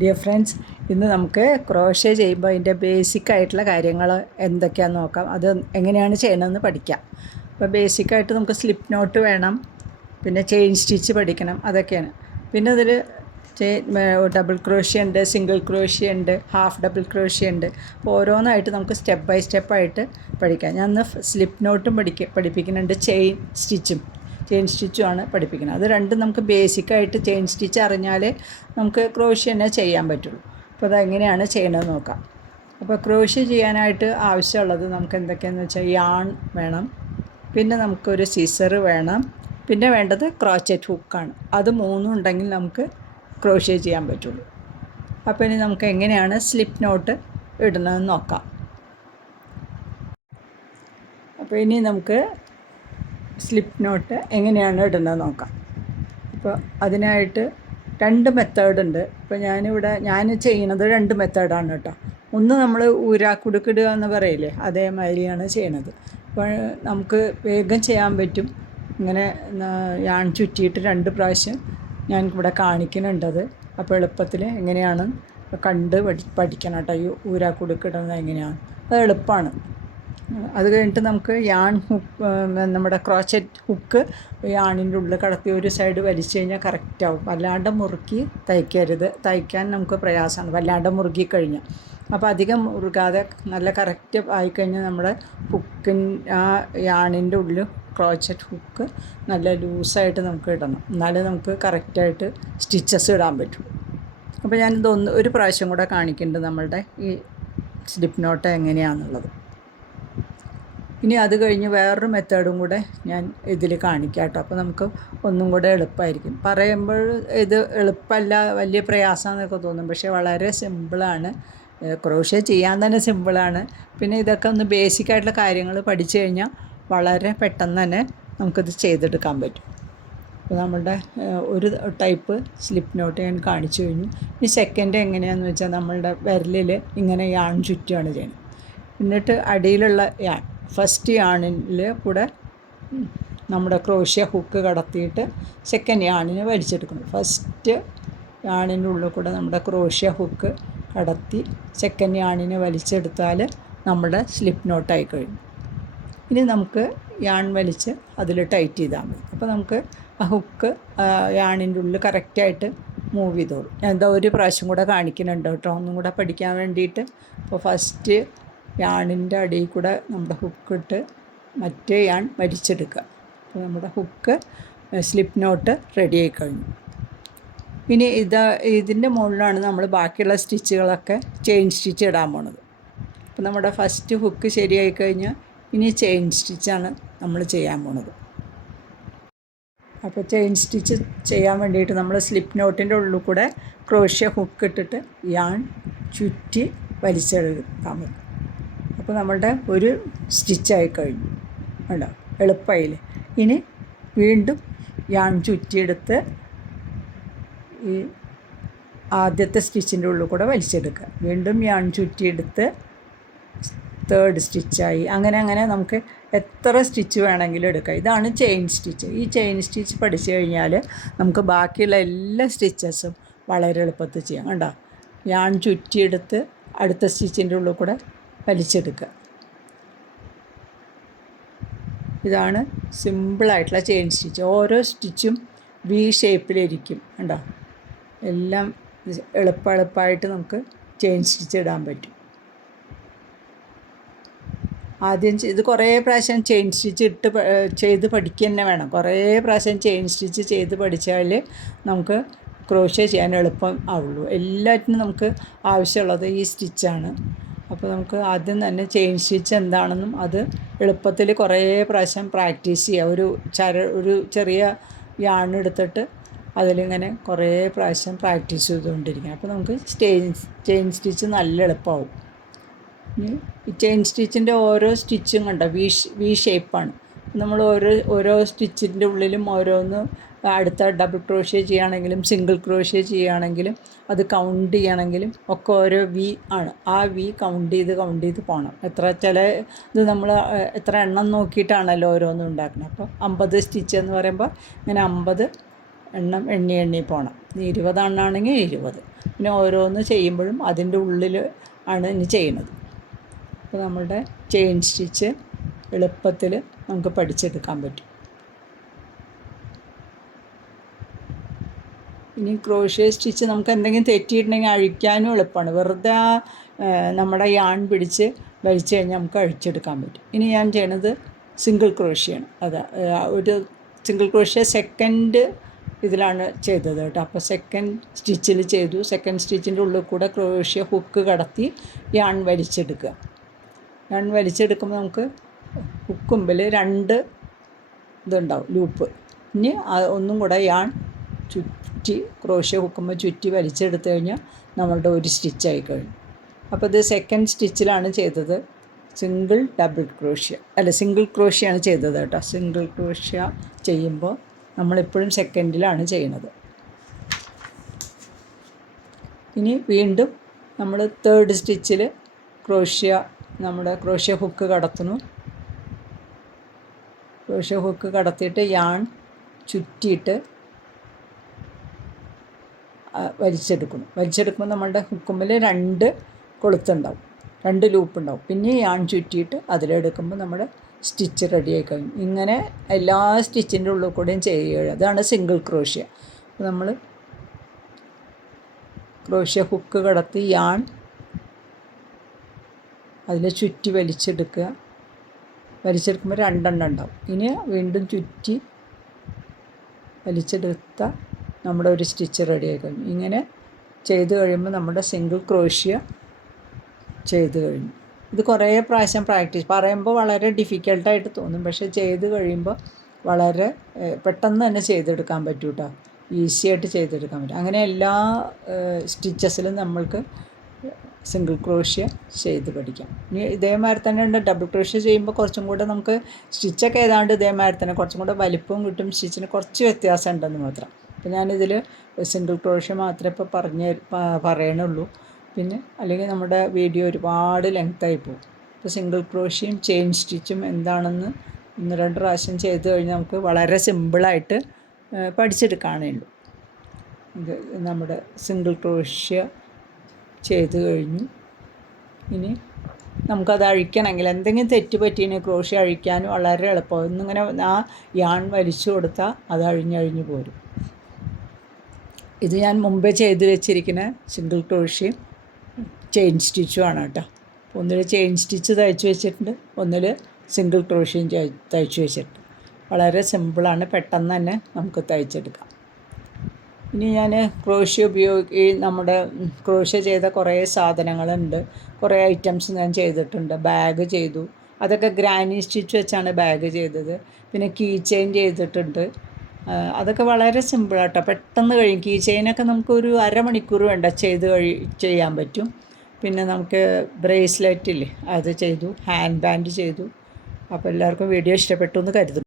Dear friends, ഇന്ന് നമുക്ക് crochet ചെയ്യുമ്പോൾ അതിൻ്റെ ബേസിക് ആയിട്ടുള്ള കാര്യങ്ങൾ എന്തൊക്കെയാണെന്ന് നോക്കാം. അത് എങ്ങനെയാണ് ചെയ്യണമെന്ന് പഠിക്കാം. അപ്പോൾ ബേസിക്കായിട്ട് നമുക്ക് സ്ലിപ്പ് നോട്ട് വേണം, പിന്നെ ചെയിൻ സ്റ്റിച്ച് പഠിക്കണം, അതൊക്കെയാണ്. പിന്നെ അതിൽ ഡബിൾ ക്രോഷ്യ ഉണ്ട്, സിംഗിൾ ക്രോഷ്യ ഉണ്ട്, ഹാഫ് ഡബിൾ ക്രോഷ്യ ഉണ്ട്. അപ്പോൾ ഓരോന്നായിട്ട് നമുക്ക് സ്റ്റെപ്പ് ബൈ സ്റ്റെപ്പായിട്ട് പഠിക്കാം. ഞാൻ ഇന്ന് സ്ലിപ്പ് നോട്ടും പഠിപ്പിക്കുന്നുണ്ട്, ചെയിൻ സ്റ്റിച്ചുമാണ് പഠിപ്പിക്കുന്നത്. അത് രണ്ടും നമുക്ക് ബേസിക്കായിട്ട് ചെയിൻ സ്റ്റിച്ച് അറിഞ്ഞാലേ നമുക്ക് ക്രോഷ്യ തന്നെ ചെയ്യാൻ പറ്റുള്ളൂ. അപ്പോൾ അതെങ്ങനെയാണ് ചെയ്യണമെന്ന് നോക്കാം. അപ്പോൾ ക്രോഷ്യ ചെയ്യാനായിട്ട് ആവശ്യമുള്ളത് നമുക്ക് എന്തൊക്കെയാണെന്ന് വെച്ചാൽ യാൺ വേണം, പിന്നെ നമുക്കൊരു സിസർ വേണം, പിന്നെ വേണ്ടത് ക്രോച്ചറ്റ് ഹുക്കാണ്. അത് മൂന്നും ഉണ്ടെങ്കിൽ നമുക്ക് ക്രോഷ്യ ചെയ്യാൻ പറ്റുള്ളൂ. അപ്പോൾ ഇനി നമുക്ക് എങ്ങനെയാണ് സ്ലിപ്പ് നോട്ട് ഇടുന്നതെന്ന് നോക്കാം. അപ്പോൾ ഇനി നമുക്ക് സ്ലിപ്പ് നോട്ട് എങ്ങനെയാണ് ഇടുന്നത് നോക്കാം. അപ്പോൾ അതിനായിട്ട് രണ്ട് മെത്തേഡുണ്ട്. ഇപ്പോൾ ഞാൻ ചെയ്യുന്നത് രണ്ട് മെത്തേഡാണ് കേട്ടോ. ഒന്ന് നമ്മൾ ഊരാക്കുടുക്കിടുക എന്ന് പറയില്ലേ, അതേമാതിരിയാണ് ചെയ്യണത്. അപ്പോൾ നമുക്ക് വേഗം ചെയ്യാൻ പറ്റും. ഇങ്ങനെ യാൺ ചുറ്റിയിട്ട് 2 പ്രാവശ്യം ഞാൻ ഇവിടെ കാണിക്കുന്നുണ്ടത്. അപ്പോൾ എളുപ്പത്തിൽ എങ്ങനെയാണ് കണ്ട് പഠിക്കണം കേട്ടോ. ഈ ഊരാക്കുടുക്കിടുന്നത് എങ്ങനെയാണ്, അത് എളുപ്പമാണ്. അത് കഴിഞ്ഞിട്ട് നമുക്ക് യാൺ ഹുക്ക്, നമ്മുടെ ക്രോച്ചറ്റ് ഹുക്ക് യാണിൻ്റെ ഉള്ളിൽ കടത്തി ഒരു സൈഡ് വലിച്ചു കഴിഞ്ഞാൽ കറക്റ്റാവും. വല്ലാണ്ട് മുറുക്കി തയ്ക്കരുത്, തയ്ക്കാൻ നമുക്ക് പ്രയാസമാണ് വല്ലാണ്ട് മുറുക്കി കഴിഞ്ഞാൽ. അപ്പോൾ അധികം മുറുകാതെ നല്ല കറക്റ്റ് ആയിക്കഴിഞ്ഞാൽ നമ്മുടെ ആ യാണിൻ്റെ ഉള്ളിൽ ക്രോച്ചറ്റ് ഹുക്ക് നല്ല ലൂസായിട്ട് നമുക്ക് ഇടണം, എന്നാലേ നമുക്ക് കറക്റ്റായിട്ട് സ്റ്റിച്ചസ് ഇടാൻ പറ്റും. അപ്പോൾ ഒരു പ്രാവശ്യം കൂടെ കാണിക്കുന്നുണ്ട് നമ്മളുടെ ഈ സ്ലിപ്പ് നോട്ട് എങ്ങനെയാണെന്നുള്ളത്. ഇനി അത് കഴിഞ്ഞ് വേറൊരു മെത്തേഡും കൂടെ ഞാൻ ഇതിൽ കാണിക്കാം കേട്ടോ. അപ്പോൾ നമുക്ക് ഒന്നും കൂടെ എളുപ്പമായിരിക്കും. പറയുമ്പോൾ ഇത് എളുപ്പമല്ല, വലിയ പ്രയാസമെന്നൊക്കെ തോന്നും, പക്ഷേ വളരെ സിമ്പിളാണ്. ക്രോഷ്യ ചെയ്യാൻ തന്നെ സിമ്പിളാണ്. പിന്നെ ഇതൊക്കെ ഒന്ന് ബേസിക്കായിട്ടുള്ള കാര്യങ്ങൾ പഠിച്ചു കഴിഞ്ഞാൽ വളരെ പെട്ടെന്ന് തന്നെ നമുക്കിത് ചെയ്തെടുക്കാൻ പറ്റും. അപ്പോൾ നമ്മളുടെ ഒരു ടൈപ്പ് സ്ലിപ്പ് നോട്ട് ഞാൻ കാണിച്ചു കഴിഞ്ഞു. ഈ സെക്കൻഡ് എങ്ങനെയാണെന്ന് വെച്ചാൽ നമ്മളുടെ വിരലിൽ ഇങ്ങനെ യാൺ ചുറ്റുകയാണ് ചെയ്യുന്നത്. എന്നിട്ട് അടിയിലുള്ള യാൺ ഫസ്റ്റ് യാണിൽ കൂടെ നമ്മുടെ ക്രോഷ്യ ഹുക്ക് കടത്തിയിട്ട് സെക്കൻഡ് യാണിന് വലിച്ചെടുക്കണം. ഫസ്റ്റ് യാണിൻ്റെ ഉള്ളിൽ കൂടെ നമ്മുടെ ക്രോഷ്യ ഹുക്ക് കടത്തി സെക്കൻഡ് യാണിന് വലിച്ചെടുത്താൽ നമ്മുടെ സ്ലിപ്പ് നോട്ടായി കഴിഞ്ഞു. ഇനി നമുക്ക് യാൺ വലിച്ച് അതിൽ ടൈറ്റ് ചെയ്താൽ മതി. അപ്പോൾ നമുക്ക് ആ ഹുക്ക് യാണിൻ്റെ ഉള്ളിൽ കറക്റ്റായിട്ട് മൂവ് ചെയ്തോളൂ. ഞാൻ ഒരു പ്രാവശ്യം കൂടെ കാണിക്കുന്നുണ്ട് കേട്ടോ, ഒന്നും കൂടെ പഠിക്കാൻ വേണ്ടിയിട്ട്. അപ്പോൾ ഫസ്റ്റ് യാണിൻ്റെ അടിയിൽ കൂടെ നമ്മുടെ ഹുക്കിട്ട് മറ്റേ യാൺ വലിച്ചെടുക്കുക. അപ്പോൾ നമ്മുടെ ഹുക്ക് സ്ലിപ്പ് നോട്ട് റെഡി ആയി കഴിഞ്ഞു. ഇനി ഇതിൻ്റെ മുകളിലാണ് നമ്മൾ ബാക്കിയുള്ള സ്റ്റിച്ചുകളൊക്കെ ചെയിൻ സ്റ്റിച്ച് ഇടാൻ പോണത്. അപ്പോൾ നമ്മുടെ ഫസ്റ്റ് ഹുക്ക് ശരിയായി കഴിഞ്ഞാൽ ഇനി ചെയിൻ സ്റ്റിച്ചാണ് നമ്മൾ ചെയ്യാൻ പോണത്. അപ്പോൾ ചെയിൻ സ്റ്റിച്ച് ചെയ്യാൻ വേണ്ടിയിട്ട് നമ്മൾ സ്ലിപ്പ് നോട്ടിൻ്റെ ഉള്ളിൽ കൂടെ ക്രോഷ്യ ഹുക്ക് ഇട്ടിട്ട് യാൺ ചുറ്റി വലിച്ചെടുക്കാൻ പറ്റും. അപ്പോൾ നമ്മളുടെ ഒരു സ്റ്റിച്ചായി കഴിഞ്ഞു ഉണ്ടോ, എളുപ്പമായില്ലേ. ഇനി വീണ്ടും യാൺ ചുറ്റിയെടുത്ത് ഈ ആദ്യത്തെ സ്റ്റിച്ചിൻ്റെ ഉള്ളിൽ കൂടെ വലിച്ചെടുക്കുക. വീണ്ടും യാൺ ചുറ്റിയെടുത്ത് തേർഡ് സ്റ്റിച്ചായി. അങ്ങനെ നമുക്ക് എത്ര സ്റ്റിച്ച് വേണമെങ്കിലും എടുക്കാം. ഇതാണ് ചെയിൻ സ്റ്റിച്ച്. ഈ ചെയിൻ സ്റ്റിച്ച് പഠിച്ചു കഴിഞ്ഞാൽ നമുക്ക് ബാക്കിയുള്ള എല്ലാ സ്റ്റിച്ചസും വളരെ എളുപ്പത്തിൽ ചെയ്യാം. കണ്ടോ, യാൺ ചുറ്റിയെടുത്ത് അടുത്ത സ്റ്റിച്ചിൻ്റെ ഉള്ളിൽ കൂടെ വലിച്ചെടുക്കുക. ഇതാണ് സിമ്പിളായിട്ടുള്ള ചെയിൻ സ്റ്റിച്ച്. ഓരോ സ്റ്റിച്ചും വി ഷേപ്പിലിരിക്കും. കണ്ടോ, എല്ലാം എളുപ്പമായിട്ട് നമുക്ക് ചെയിൻ സ്റ്റിച്ച് ഇടാൻ പറ്റും. ആദ്യം ഇത് കുറേ പ്രാവശ്യം ചെയിൻ സ്റ്റിച്ച് ചെയ്ത് പഠിക്കുക തന്നെ വേണം. കുറേ പ്രാവശ്യം ചെയിൻ സ്റ്റിച്ച് ചെയ്ത് പഠിച്ചാൽ നമുക്ക് ക്രോഷ്യ ചെയ്യാൻ എളുപ്പം ആവുള്ളൂ. എല്ലാറ്റിനും നമുക്ക് ആവശ്യമുള്ളത് ഈ സ്റ്റിച്ചാണ്. അപ്പോൾ നമുക്ക് ആദ്യം തന്നെ ചെയിൻ സ്റ്റിച്ച് എന്താണെന്നും അത് എളുപ്പത്തിൽ കുറേ പ്രാവശ്യം പ്രാക്ടീസ് ചെയ്യുക. ഒരു ചെറിയ യാൺ എടുത്തിട്ട് അതിലിങ്ങനെ കുറേ പ്രാവശ്യം പ്രാക്ടീസ് ചെയ്തുകൊണ്ടിരിക്കണം. അപ്പോൾ നമുക്ക് ചെയിൻ സ്റ്റിച്ച് നല്ല എളുപ്പമാവും. ഈ ചെയിൻ സ്റ്റിച്ചിൻ്റെ ഓരോ സ്റ്റിച്ചും കണ്ടോ വി ഷേപ്പാണ്. നമ്മൾ ഓരോ സ്റ്റിച്ചിൻ്റെ ഉള്ളിലും ഓരോന്ന് അടുത്ത ഡബിൾ ക്രോഷ്യ ചെയ്യുകയാണെങ്കിലും സിംഗിൾ ക്രോഷ്യ ചെയ്യുകയാണെങ്കിലും അത് കൗണ്ട് ചെയ്യണമെങ്കിലും ഒക്കെ ഓരോ വി ആണ്. ആ വി കൗണ്ട് ചെയ്ത് പോകണം. ഇത് നമ്മൾ എത്ര എണ്ണം നോക്കിയിട്ടാണല്ലോ ഓരോന്നും ഉണ്ടാക്കുന്നത്. അപ്പോൾ 50 സ്റ്റിച്ച് എന്ന് പറയുമ്പോൾ ഇങ്ങനെ 50 എണ്ണം എണ്ണി പോകണം. 20 20. പിന്നെ ഓരോന്ന് ചെയ്യുമ്പോഴും അതിൻ്റെ ഉള്ളിൽ ആണ് ഇനി ചെയ്യുന്നത്. അപ്പോൾ നമ്മളുടെ ചെയിൻ സ്റ്റിച്ച് എളുപ്പത്തിൽ നമുക്ക് പഠിച്ചെടുക്കാൻ പറ്റും. ഇനി ക്രോഷ്യ സ്റ്റിച്ച് നമുക്ക് എന്തെങ്കിലും തെറ്റിയിട്ടുണ്ടെങ്കിൽ അഴിക്കാനും എളുപ്പമാണ്. വെറുതെ നമ്മുടെ യാൺ പിടിച്ച് വലിച്ചു കഴിഞ്ഞാൽ നമുക്ക് അഴിച്ചെടുക്കാൻ പറ്റും. ഇനി ഞാൻ ചെയ്യണത് സിംഗിൾ ക്രോഷ്യയാണ്. ഒരു സിംഗിൾ ക്രോഷ്യ സെക്കൻഡ് ഇതിലാണ് ചെയ്തത് കേട്ടോ. അപ്പോൾ സെക്കൻഡ് സ്റ്റിച്ചിൽ ചെയ്തു. സെക്കൻഡ് സ്റ്റിച്ചിൻ്റെ ഉള്ളിൽ കൂടെ ക്രോഷ്യ ഹുക്ക് കടത്തി യാൺ വലിച്ചെടുക്കുക. യാൺ വലിച്ചെടുക്കുമ്പോൾ നമുക്ക് ഹുക്കുമ്പിൽ 2 ഇതുണ്ടാവും, ലൂപ്പ്. ഇനി ഒന്നും കൂടെ യാൺ ചുറ്റി ക്രോഷ്യ ഹുക്കുമ്പോൾ ചുറ്റി വലിച്ചെടുത്ത് കഴിഞ്ഞാൽ നമ്മളുടെ ഒരു സ്റ്റിച്ചായി കഴിഞ്ഞു. അപ്പോൾ ഇത് സെക്കൻഡ് സ്റ്റിച്ചിലാണ് ചെയ്തത്. സിംഗിൾ ക്രോഷ്യയാണ് ചെയ്തത് കേട്ടോ. സിംഗിൾ ക്രോഷ്യ ചെയ്യുമ്പോൾ നമ്മളെപ്പോഴും സെക്കൻഡിലാണ് ചെയ്യുന്നത്. ഇനി വീണ്ടും നമ്മൾ തേർഡ് സ്റ്റിച്ചിൽ നമ്മുടെ ക്രോഷ്യ ഹുക്ക് കടത്തുന്നു. ക്രോഷ്യ ഹുക്ക് കടത്തിയിട്ട് യാൺ ചുറ്റിയിട്ട് വലിച്ചെടുക്കുമ്പോൾ നമ്മളുടെ ഹുക്കുമ്പിൽ 2 കൊളുത്തുണ്ടാവും, 2 ലൂപ്പ് ഉണ്ടാവും. പിന്നെ യാൺ ചുറ്റിയിട്ട് അതിലെടുക്കുമ്പോൾ നമ്മുടെ സ്റ്റിച്ച് റെഡിയായി കഴിഞ്ഞു. ഇങ്ങനെ എല്ലാ സ്റ്റിച്ചിൻ്റെ ഉള്ളിൽ കൂടെയും ചെയ്യുക. അതാണ് സിംഗിൾ ക്രോഷ്യ. അപ്പോൾ നമ്മൾ ക്രോഷ്യ ഹുക്ക് കടത്തി യാൺ അതിൽ ചുറ്റി വലിച്ചെടുക്കുമ്പോൾ 2 എണ്ണം ഉണ്ടാവും. ഇനി വീണ്ടും ചുറ്റി വലിച്ചെടുത്ത നമ്മുടെ ഒരു സ്റ്റിച്ച് റെഡിയായി കഴിഞ്ഞു. ഇങ്ങനെ ചെയ്ത് കഴിയുമ്പോൾ നമ്മുടെ സിംഗിൾ ക്രോഷ്യ ചെയ്ത് കഴിഞ്ഞു. ഇത് കുറേ പ്രാവശ്യം പറയുമ്പോൾ വളരെ ഡിഫിക്കൽട്ടായിട്ട് തോന്നും, പക്ഷേ ചെയ്ത് കഴിയുമ്പോൾ വളരെ പെട്ടെന്ന് തന്നെ ചെയ്തെടുക്കാൻ പറ്റും കേട്ടോ. ഈസിയായിട്ട് ചെയ്തെടുക്കാൻ പറ്റും. അങ്ങനെ എല്ലാ സ്റ്റിച്ചസിലും നമ്മൾക്ക് സിംഗിൾ ക്രോഷ്യ ചെയ്ത് പഠിക്കാം. ഇനി ഇതേമാതിരി തന്നെ ഉണ്ട്. ഡബിൾ ക്രോഷ്യ ചെയ്യുമ്പോൾ കുറച്ചും കൂടെ നമുക്ക് സ്റ്റിച്ചൊക്കെ ഏതാണ്ട് ഇതേമാതിരി തന്നെ കുറച്ചും കൂടെ വലിപ്പവും കിട്ടും. സ്റ്റിച്ചിന് കുറച്ച് വ്യത്യാസം ഉണ്ടെന്ന് മാത്രം. അപ്പോൾ ഞാനിതിൽ സിംഗിൾ ക്രോഷ്യ മാത്രമേ ഇപ്പോൾ പറയണുള്ളൂ. പിന്നെ അല്ലെങ്കിൽ നമ്മുടെ വീഡിയോ ഒരുപാട് ലെങ്തായി പോകും. അപ്പോൾ സിംഗിൾ ക്രോഷ്യയും ചെയിൻ സ്റ്റിച്ചും എന്താണെന്ന് 1-2 പ്രാവശ്യം ചെയ്ത് കഴിഞ്ഞാൽ നമുക്ക് വളരെ സിമ്പിളായിട്ട് പഠിച്ചെടുക്കാനേ ഉള്ളൂ. ഇത് നമ്മുടെ സിംഗിൾ ക്രോഷ്യ ചെയ്ത് കഴിഞ്ഞു. ഇനി നമുക്കത് അഴിക്കണമെങ്കിൽ എന്തെങ്കിലും തെറ്റ് പറ്റിയെങ്കിൽ ക്രോഷ്യ അഴിക്കാനും വളരെ എളുപ്പമാണ്. ഒന്നിങ്ങനെ ആ യാൺ വലിച്ചു കൊടുത്താൽ അത് അഴിഞ്ഞ് പോരും. ഇത് ഞാൻ മുമ്പേ ചെയ്ത് വെച്ചിരിക്കുന്ന സിംഗിൾ ക്രോഷ്യയും ചെയിൻ സ്റ്റിച്ചുമാണ് കേട്ടോ. ഒന്നിൽ ചെയിൻ സ്റ്റിച്ച് തയ്ച്ച് വെച്ചിട്ടുണ്ട്, ഒന്നിൽ സിംഗിൾ ക്രോഷ്യയും തയ്ച്ച് വെച്ചിട്ടുണ്ട്. വളരെ സിമ്പിളാണ്, പെട്ടെന്ന് തന്നെ നമുക്ക് തയ്ച്ചെടുക്കാം. ഇനി ഞാൻ നമ്മുടെ ക്രോഷ്യ ചെയ്ത കുറേ സാധനങ്ങളുണ്ട്, കുറേ ഐറ്റംസ് ഞാൻ ചെയ്തിട്ടുണ്ട്. ബാഗ് ചെയ്തു, അതൊക്കെ ഗ്രാനി സ്റ്റിച്ച് വെച്ചാണ് ബാഗ് ചെയ്തത്. പിന്നെ കീ ചെയിൻ ചെയ്തിട്ടുണ്ട്. അതൊക്കെ വളരെ സിമ്പിളാട്ടോ, പെട്ടെന്ന് കഴിയും. കീ ചെയിനൊക്കെ നമുക്കൊരു അരമണിക്കൂർ വേണ്ട ചെയ്യാൻ പറ്റും. പിന്നെ നമുക്ക് ബ്രേസ്ലെറ്റ് ഇല്ലേ, അത് ചെയ്തു. ഹാൻഡ് ബാൻഡ് ചെയ്തു. അപ്പോൾ എല്ലാവർക്കും വീഡിയോ ഇഷ്ടപ്പെട്ടു എന്ന് കരുതുന്നു.